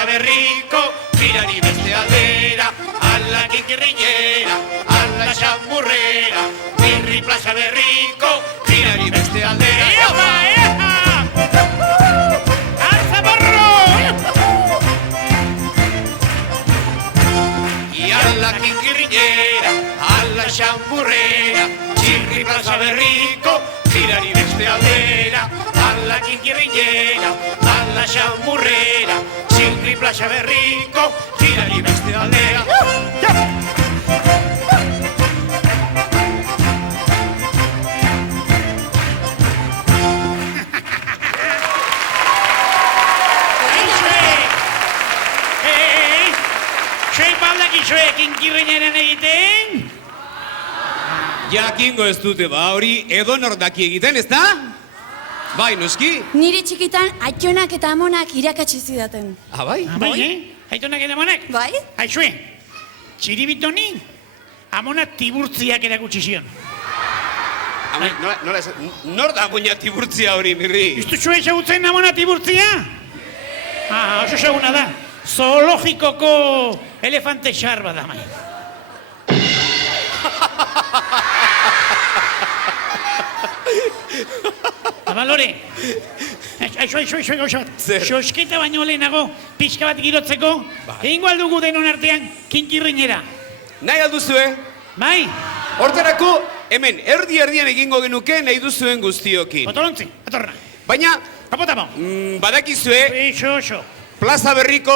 plaza berriko, girari beste aldera, ala kinkirrinera, ala xamurrera, Mirri plaza berriko, girari beste aldera. Epa, epa! Alza borro! I ala kinkirrinera, ala xamurrera, Mirri plaza berriko, girari beste aldera, ala kinkirrinera, ala xamurrera, Mirri plaza berriko, girari beste aldera. Zuekin kirrinaren egiten? Jakingo ez dute, hori edonor daki egiten, ez da? Bai, noski? Nire txikitan aitonak eta amonak irakatsi zidaten. Bai? Bai, aitonak eta amonak? Bai? Aizue, txiribitoni, amonak tiburtziak erakutsi zion. Nor da amonak tiburtzia hori, Mirri? Iztu zue ezagutzen amonak tiburtzia? Oso ezaguna da. Zoologikoko elefante xarba da, mai. Abalore, aizu gauzat, xosketa baino lehenago, pixka bat girotzeko, egingo aldugu denon artean, kinkirrinera. Nahi alduzue? Bai? Hortarako, hemen, erdian egingo genuke nahi duzuen guztiokin. Otolontzi, atorna. Baina, Kapotamo. Badakizue, Oso. plaza berriko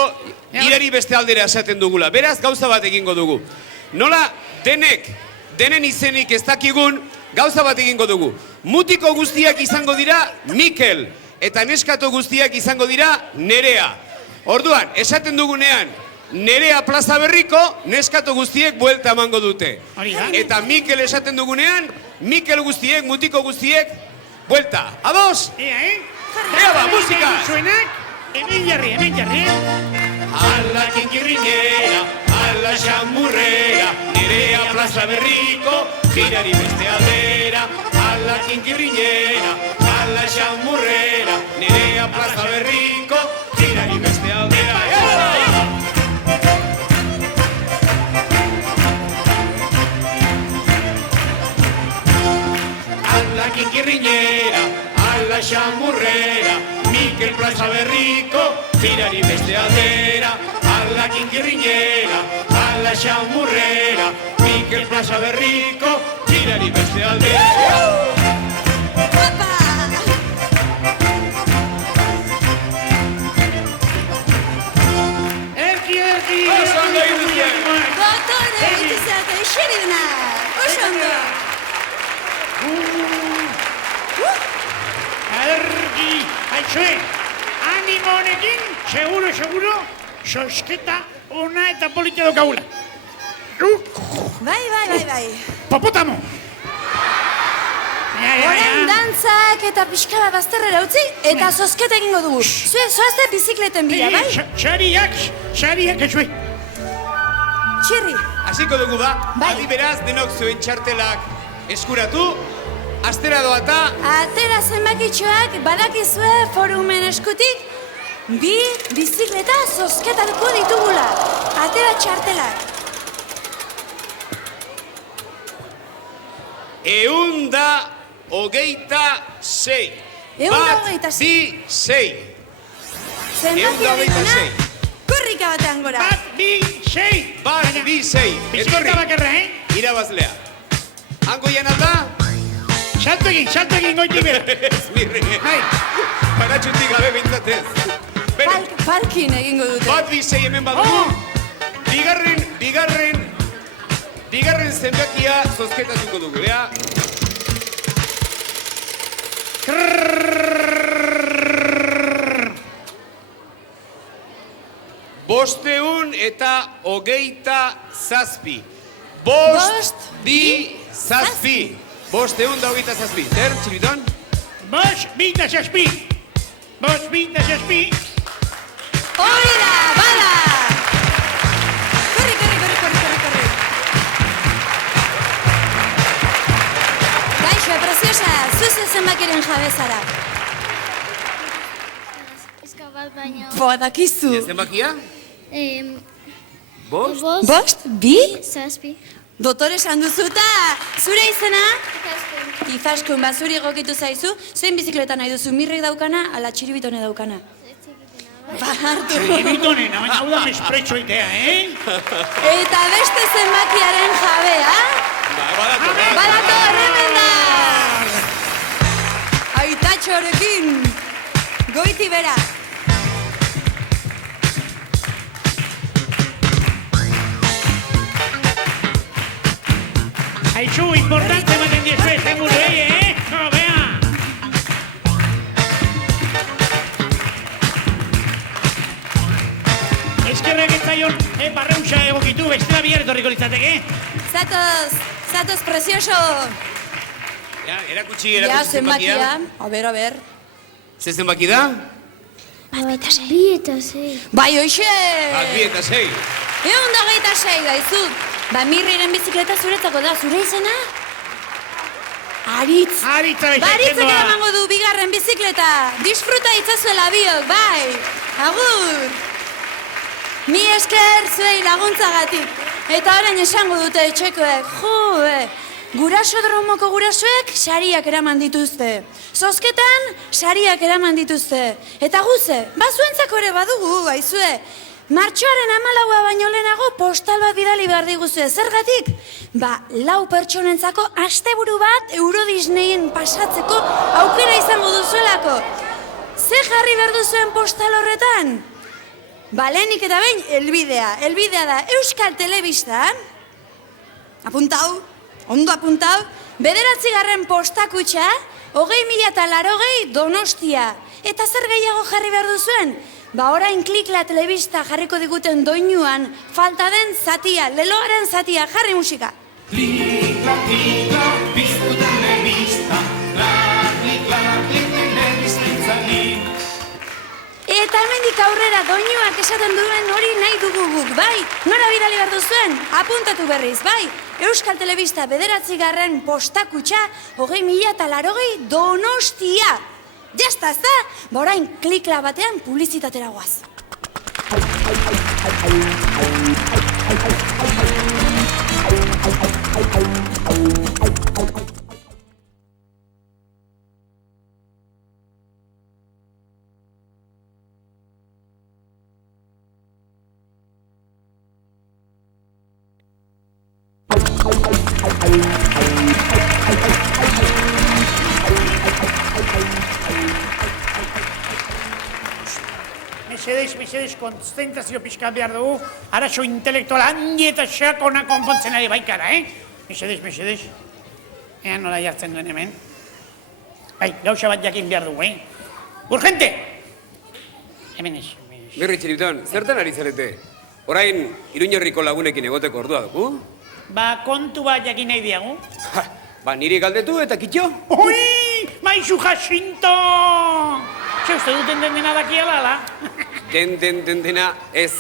girari beste aldera esaten dugula. Beraz, gauza bat egingo dugu. Nola, denen izenik ez dakigun, gauza bat egingo dugu. Mutiko guztiak izango dira Mikel, eta neskato guztiak izango dira Nerea. Orduan, esaten dugunean, Nerea plaza berriko, neskato guztiek buelta emango dute. Eta Mikel esaten dugunean, Mikel guztiek, mutiko guztiek, buelta. Ados? Ea ba, musika! Zuenak? Hemen jarri. Ala kinkirrinera, ala xamurrera, Nerea plaza berriko, girari beste aldera. Ala kinkirrinera, ala xamurrera, Nerea plaza berriko, girari beste aldera. Ala kinkirrinera, ala xamurrera, Mikel plaza berriko, girari beste aldera. Ala kinkirrinera, ala xamurrera, Mikel plaza berriko, girari beste aldera. Erki! Oso ondo egin duzien! Dotore, egitizate, eseriduna! Oso ondo! Erki! Aizue, animo honekin, seguro, sosketa ona eta polita dokagula. Bai. Popotamo! Orain dantzak eta pixkala bazterrera utzi, eta zozketa egingo dugu. Zue, zoazte bizikleten bila, bai? Txariak, aizue. Txirri. Hasiko dugu ba, Bai. adi beraz denok zuen txartelak eskuratu, astera doata. Atera zenbakitxoak badakizue forumen eskutik, bi bizikleta zozketatuko ditugula. Atera txartelak. 126. 126. Zenbaki adituna, korrika batean gora. 126. 126. Bizikleta bakarra, Irabazlea. Hango janata? Salto egin goiti bera. Ez mirri. Paratxutik gabe bintzatez. Falkin egingo dute. 126 hemen badugu. Bigarren zenbakia zozketatuko dugu, ea? Bosteun eta hogeita zazpi. Bost, bi, zazpi. Bosteun da hogeita zazpi. Zer, txibiton? Bost, bi da zazpi. Hori da, bada! Korri. Gaixo, preciosa, zuzen zenbakiren jabezara. bat baino. Badakizu. Zenbakia? Bost? Bost? Bi? Zazpi. Dotore esan duzu eta zure izena? Izaskun, ba zuri egokitu zaizu. Zein bizikleta nahi duzu, mirrek daukana, ala txiribitone daukana? Ba, hartu. Txiribitonen, hau da mespretxo itea, Eta beste zenbakiaren jabea? Badator, hemen da! Aitatxorekin, goiti bera. Aixu, importante ematen diezu ezen gurei, No, bea! Eskerrek ez zaion, barreuxa egokitu, bestela bihar etorriko litzateke. Zatoz precioso. Ja, erakutsi Ja, zenbakia. zenbakia. A ber. Ze zenbaki da? Bi eta sei. Bai, hoxe! Bi eta sei. 126 daizut. Ba, mirriren bizikleta zuretzako da, zure izena? Aritz. Aritza Baritzek eramango du bigarren bizikleta. Disfruta itzazuela biok, bai. Agur. Mi esker zuei laguntzagatik. Eta orain esango dute etxekoek, gurasodromoko gurasoek sariak eraman dituzte. Zozketan sariak eraman dituzte. Eta guze, bazuentzako ere badugu, aizue. Martxoaren 14 baino lehenago postal bat bidali behar diguzue. Zergatik? Ba, 4 pertsonentzako asteburu bat Euro Disneyen pasatzeko aukera izango duzuelako. Ze jarri behar duzuen postal horretan? Ba, lehenik eta behin, elbidea. Elbidea da Euskal Telebistan. Apuntau, ondo apuntau. 9. postakutxa, 20.080 Donostia. Eta zer gehiago jarri behar duzuen? Ba, orain Klikla Telebista jarriko diguten doinuan, falta den zatia, leloaren zatia, jarri musika. Klikla, klikla, piztu telebista, klikla, telebistizani. Eta hemendik aurrera doinuak esaten duen hori nahi dugu guk, bai? Nora bidali behar duzuen? Apuntatu berriz, bai? Euskal Telebista 9. postakutxa, 20.080 Donostia. Jazta, ez da? Ba, orain Klikla batean publizitatera guaz. Mesedez, konzentrazio pixka behar dugu, arazo intelektuala handi eta sakona konpontzen ari baikara, Mesedez. Ea nola jartzen duen hemen. Bai, gauza bat jakin behar dugu, Urgente! Hemen ez. Mirri Txiribiton, zertan ari zarete? Orain, Iruñerriko lagunekin egoteko ordua dugu? Ba, kontu bat jakin nahi diagu. Ba, niri galdetu eta kitxo? Ui, maizu Jacinto! Ze uste duten dena dakiala, ala? Dena ez.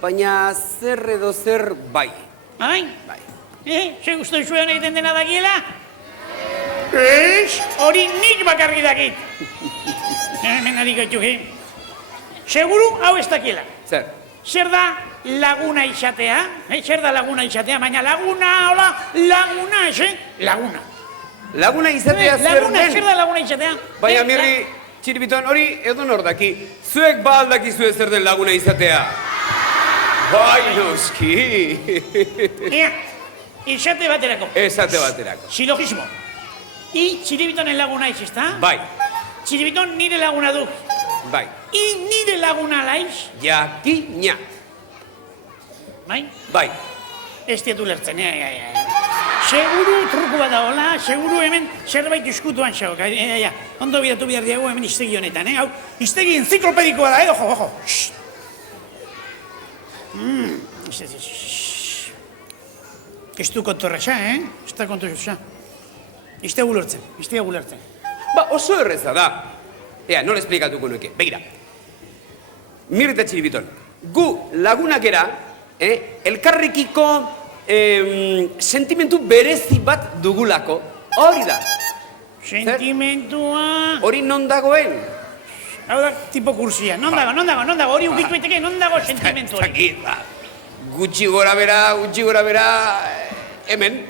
Baina zer edo zer bai. Bai? Bai. Ze uste zuen egiten dena dakiela? Ez, hori nik bakarri dakit. Hemen ari gaitu, Seguru hau ez dakiela. Zer? Zer da laguna izatea? Zer da laguna izatea? Baina laguna, hola, laguna, Laguna. Laguna izatea zer Laguna, den? zer da laguna izatea? Baina Mirri Txiribiton hori edon hor daki. Zuek ba aldakizue zer den laguna izatea. Bai, noski. Ea, izate baterako. Esate baterako. Silogismo. I Txiribitonen laguna iz, ezta? Bai, Txiribiton nire laguna du. bai. I nire laguna laiz. Jakina. Bai? Bai. Ez dietu lertzen, Seguru truku bat da hola, seguru hemen zerbait diskutuan xauk. Ondo bidatu bihar diago hemen iztegi honetan, Hau, iztegi enziklopedikoa da, ojo. Ez du kontorreza, Ez da kontorreza. Izte gulertzen. Ba, oso erreza da. Ea, nola esplikatuko nuke. Begira. Mirri eta Txiribiton. Gu lagunak era, elkarrekiko sentimentu berezi bat dugulako. Hori da. Sentimentua... Hori non dagoen? Hau da, tipo kursia. Non dago, hori ukitu eteke, non dago sentimentu hori. Zakit, gutxi gora bera, hemen.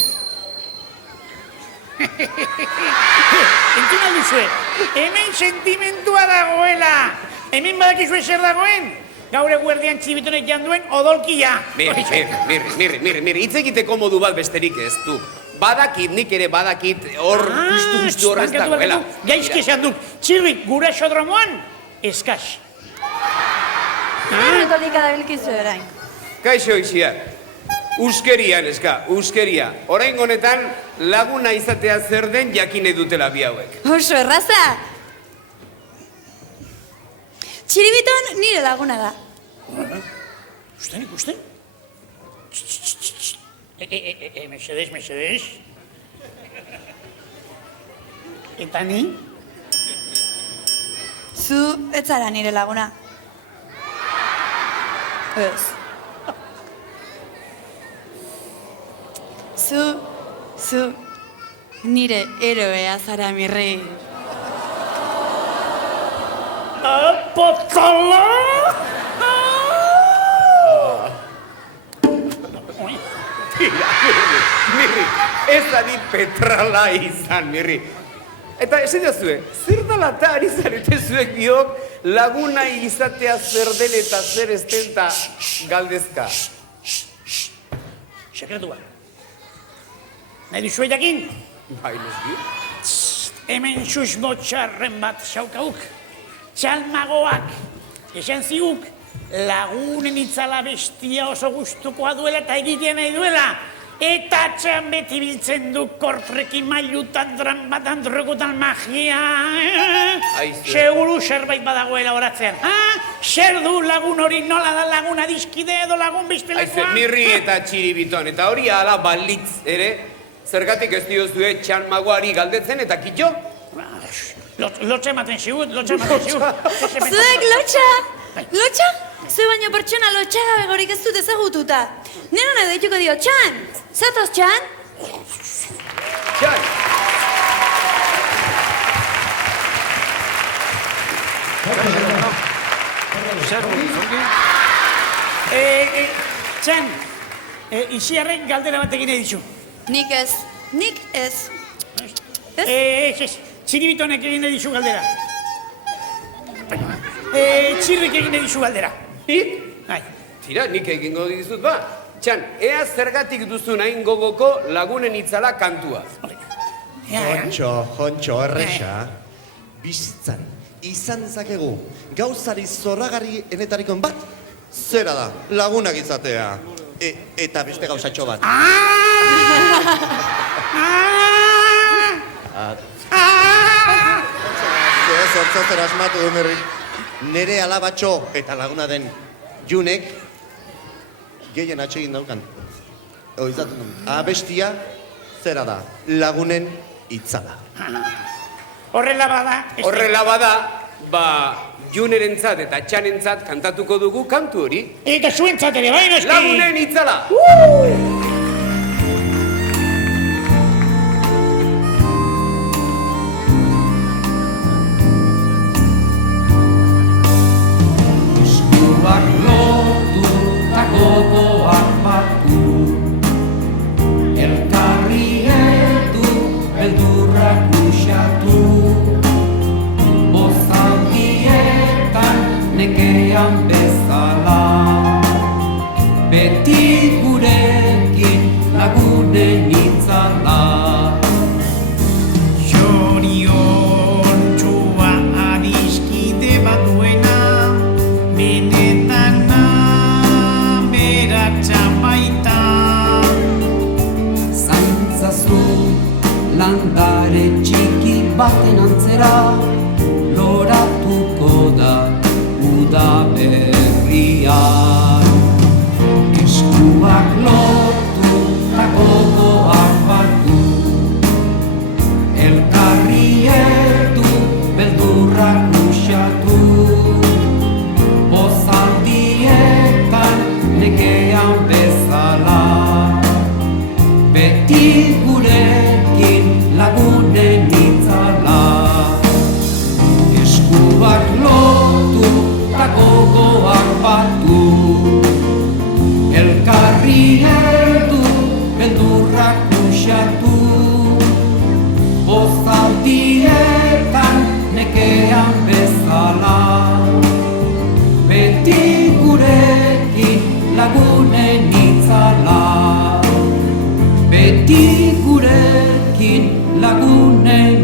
Entzun alduzue, hemen sentimentua dagoela. Hemen badakizue zer dagoen? Gaur eguerdian txibitonek janduen odolkia. Mirri, hitz egiteko modu bat besterik ez du. Badakit, nik ere badakit, hor guztu horrez dagoela. Gaizki esan dut, txirri, gure sodromoan, eskaz. Horretatik adabilkizu orain. Kaixo izia, uskerian eska, uskeria. Orain honetan laguna izatea zer den jakine dutela bi hauek. Oso erraza! Txiribiton nire laguna da. Ikusten? Mesedez. Eta ni? Zu ez zara nire laguna. Ez. Zu nire eroea zara, Mirri. Apotala! Mirri, ez adi petrala izan, Mirri. Eta esan jazue, zer dala eta ari zarete zuek biok laguna izatea zer den eta zer esten eta galdezka? Sekretua. Nahi duzue jakin? Bai, noski. Hemen susmo txarren bat xaukauk. Txalmagoak. Esan ziguk, lagunen itzala bestia oso gustukoa duela eta egitea nahi duela. Eta txan beti biltzen du kortrekin mailutan, dranbatan, drogutan magia. Seguru zerbait badagoela horatzean. Zer du lagun hori, nola da lagun adiskide edo lagun bestelekoa? Mirri eta txiribiton, eta hori ala balitz ere, zergatik ez diozue txalmagoari galdetzen eta kitxo? Lotxa ematen zigut. Zuek lotxa? Lotxa? Zu baino pertsona lotxagabe gorik ez dut ezagututa. Nero nahi deituko dio, Txan! Zatoz, Txan? Txan! Txan, Ixiarrek galdera bat egin edizu. Nik ez. Ez, Txiribitonek egin edizu galdera. Txirrik egin edizu galdera. Nik? Bai. Tira, nik egingo dizut ba. Txan, ea zergatik duzun hain gogoko lagunen itzala kantua. Jontxo, erresa. Bizitzan, izan dezakegu, gauzari zorragarri enetarikon bat, zera da, lagunak izatea. Eta beste gauzatxo bat. Zertzatzen asmatu du, Mirri. Nere alabatxo eta laguna den Junek gehien atsegin daukan. Oizatzen dut. Abestia, zera da, lagunen itzala. Horrela bada, ba, Junerentzat eta Txanentzat kantatuko dugu kantu hori. Eta zuentzat ere, bai noski! Lagunen itzala! Eskuak lotu eta gogoak batu, elkarri heldu, beldurrak uxatu. Bozaldietan nekean bezala, beti gurekin lagunen itzala. Jorion txua adiskide bat duena, benetan aberatsa baita. Zantzazu landare txiki baten antzera, loratuko da udaberria. Eskuak lotu eta gogoak batu, elkarri heldu, beldurrak uxatu. Bozaldietan nekean bezala, beti gurekin lagunen itzala. Eskuak lotu gogoak batu. Elkarri heldu, beldurrak uxatu. Bozaldietan nekean bezala. Beti gurekin lagunen itzala. Beti gurekin lagunen